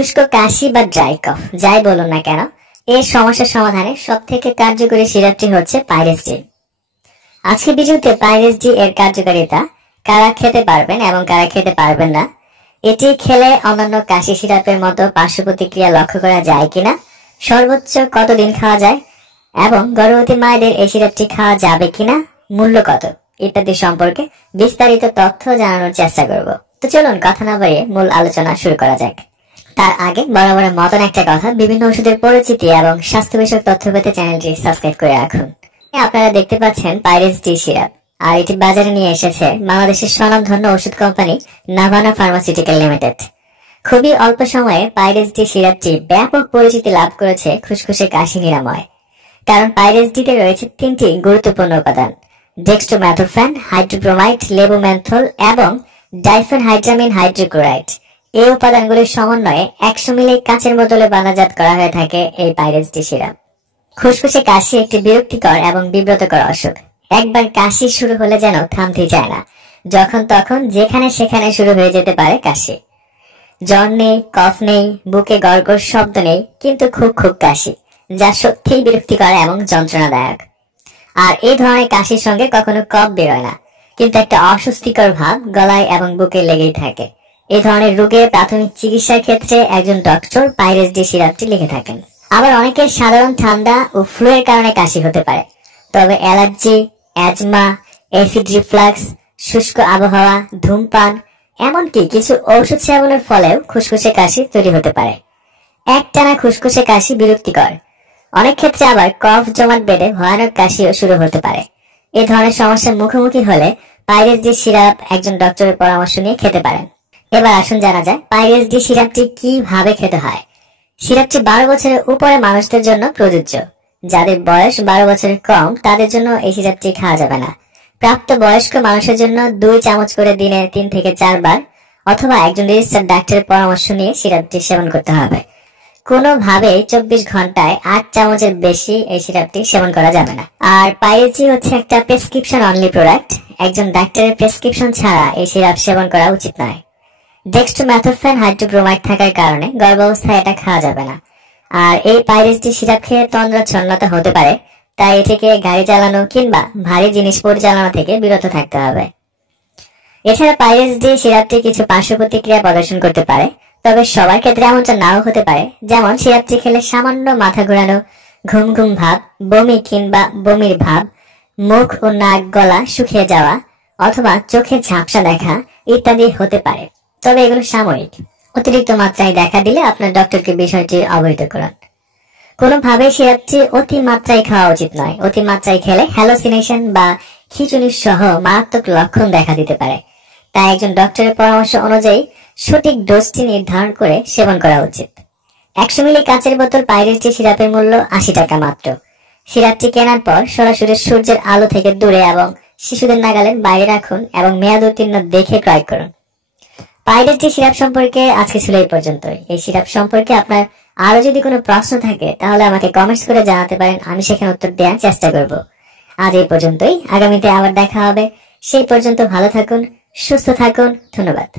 শুষ্ক কাশি বা ড্রাই কফ যাই বলুন না কেন, এর সমস্যার সমাধানে সবথেকে কার্যকরী সিরাপটি হচ্ছে পাইরেস ডি। আজকে ভিডিওতে পাইরেস ডি এর কার্যকারিতা, কারা খেতে পারবেন এবং কারা খেতে পারবেন না, এটি খেলে অন্যান্য কাশি সিরাপের মতো পার্শ্ব প্রতিক্রিয়া লক্ষ্য করা যায় কিনা, সর্বোচ্চ কতদিন খাওয়া যায় এবং গর্ভবতী মায়েদের এই সিরাপটি খাওয়া যাবে কিনা, মূল্য কত ইত্যাদি সম্পর্কে বিস্তারিত তথ্য জানানোর চেষ্টা করব। তো চলুন কথা না বাড়িয়ে মূল আলোচনা শুরু করা যাক। তার আগে বরাবরের মতন একটা কথা, বিভিন্ন ওষুধের পরিচিতি এবং স্বাস্থ্য বিষয়ক তথ্য পেতে চ্যানেলটি সাবস্ক্রাইব করে রাখুন। আপনারা দেখতে পাচ্ছেন পাইরেস ডি সিরাপ, আর এটি বাজারে নিয়ে এসেছে বাংলাদেশের স্বনামধন্য ওষুধ কোম্পানি নাভানা ফার্মাসিউটিক্যাল লিমিটেড। খুবই অল্প সময়ে পাইরেস ডি সিরাপটি ব্যাপক পরিচিতি লাভ করেছে খুসখুসে কাশি নিরাময়। কারণ পাইরেস ডিতে রয়েছে তিনটি গুরুত্বপূর্ণ উপাদান: ডেক্সট্রোমেথোরফ্যান, হাইড্রোব্রোমাইড, লেবুমেন্থল এবং ডাইফেনহাইড্রামিন হাইড্রোক্লোরাইড। এই উপাদানগুলির সমন্বয়ে 100 মিলি কাঁচের বোতলে বানাজাত করা হয়ে থাকে এই পাইরেস ডি সিরাপ। খুসখুসে কাশি একটি বিরক্তিকর এবং বিব্রতকর অসুখ। একবার কাশি শুরু হলে যেন থামতে চায় না, যখন তখন যেখানে সেখানে শুরু হয়ে যেতে পারে কাশি। জ্বর নেই, কফ নেই, বুকে গড়গড় শব্দ নেই, কিন্তু খুব খুব কাশি, যা সত্যিই বিরক্তিকর এবং যন্ত্রণাদায়ক। আর এই ধরনের কাশির সঙ্গে কখনো কফ বেরোয় না, কিন্তু একটা অস্বস্তিকর ভাব গলায় এবং বুকে লেগেই থাকে। এই ধরনের রোগের প্রাথমিক চিকিৎসার ক্ষেত্রে একজন ডক্টর পাইরেস ডি সিরাপটি লিখে থাকেন। আবার অনেকের সাধারণ ঠান্ডা ও ফ্লু এর কারণে কাশি হতে পারে, তবে অ্যালার্জি, অ্যাজমা, অ্যাসিড রিফ্লাক্স, শুষ্ক আবহাওয়া, ধূমপান, এমনকি কিছু ঔষধ সেবনের ফলেও খুসখুসে কাশি তৈরি হতে পারে। একটানা খুসখুসে কাশি বিরক্তিকর। অনেক ক্ষেত্রে আবার কফ জমাট বেঁধে ভয়ানক কাশিও শুরু হতে পারে। এই ধরনের সমস্যার মুখোমুখি হলে পাইরেস ডি সিরাপ একজন ডক্টরের পরামর্শ নিয়ে খেতে পারেন। এবার আসুন জানা যায় পাইরেস ডি সিরাপটি কিভাবে খেতে হয়। সিরাপটি 12 বছরের উপরে মানুষদের জন্য প্রযোজ্য। যাদের বয়স 12 বছরের কম তাদের জন্য এই সিরাপটি খাওয়া যাবে না। প্রাপ্ত বয়স্ক মানুষের জন্য 2 চামচ করে দিনে 3 থেকে 4 বার অথবা একজন রেজিস্টার্ড ডাক্তারের পরামর্শ নিয়ে সিরাপটি সেবন করতে হবে। কোনোভাবেই 24 ঘন্টায় 8 চামচের বেশি এই সিরাপটি সেবন করা যাবে না। আর পাইরেস ডি হচ্ছে একটা প্রেসক্রিপশন অনলি প্রোডাক্ট। একজন ডাক্তারের প্রেসক্রিপশন ছাড়া এই সিরাপ সেবন করা উচিত নয়। ডেক্সট্রোমেথোরফ্যান, হাইড্রোব্রোমাইড থাকার কারণে গর্ভাবস্থায় এটা খাওয়া যাবে না। আর এই পাইরেস ডি সিরাপ খেয়ে তন্দ্রাচ্ছন্নতা হতে পারে, তাই এটিকে গাড়ি চালানো কিংবা ভারী জিনিস পরিচালনা থেকে বিরত থাকতে হবে। এছাড়া পাইরেস ডি সিরাপটি কিছু পার্শ্ব প্রতিক্রিয়া প্রদর্শন করতে পারে, তবে সবার ক্ষেত্রে এমনটা নাও হতে পারে। যেমন সিরাপটি খেলে সামান্য মাথা ঘোরানো, ঘুম ঘুম ভাব, বমি কিংবা বমির ভাব, মুখ ও নাক গলা শুকিয়ে যাওয়া অথবা চোখে ঝাপসা দেখা ইত্যাদি হতে পারে। তবে এগুলো সাময়িক। অতিরিক্ত মাত্রায় দেখা দিলে আপনার ডক্টরকে বিষয়টি অবহিত করুন। কোনোভাবেই সিরাপটি অতি মাত্রায় খাওয়া উচিত নয়। অতি মাত্রায় খেলে হ্যালোসিনেশন বা খিঁচুনি সহ মারাত্মক লক্ষণ দেখা দিতে পারে। তাই একজন ডক্টরের পরামর্শ অনুযায়ী সঠিক ডোজটি নির্ধারণ করে সেবন করা উচিত। 100 মিলি কাঁচের বোতল পাইরেস ডি সিরাপের মূল্য 80 টাকা মাত্র। সিরাপটি কেনার পর সরাসরি সূর্যের আলো থেকে দূরে এবং শিশুদের নাগালের বাইরে রাখুন এবং মেয়াদ উত্তীর্ণ দেখে ক্রয় করুন। পাইরেস ডি সিরাপ সম্পর্কে আজকে ছিল এই পর্যন্তই। এই সিরাপ সম্পর্কে আপনার আরো যদি কোনো প্রশ্ন থাকে তাহলে আমাকে কমেন্টস করে জানাতে পারেন, আমি সেখানে উত্তর দেওয়ার চেষ্টা করব। আজ এই পর্যন্তই, আগামীতে আবার দেখা হবে। সেই পর্যন্ত ভালো থাকুন, সুস্থ থাকুন। ধন্যবাদ।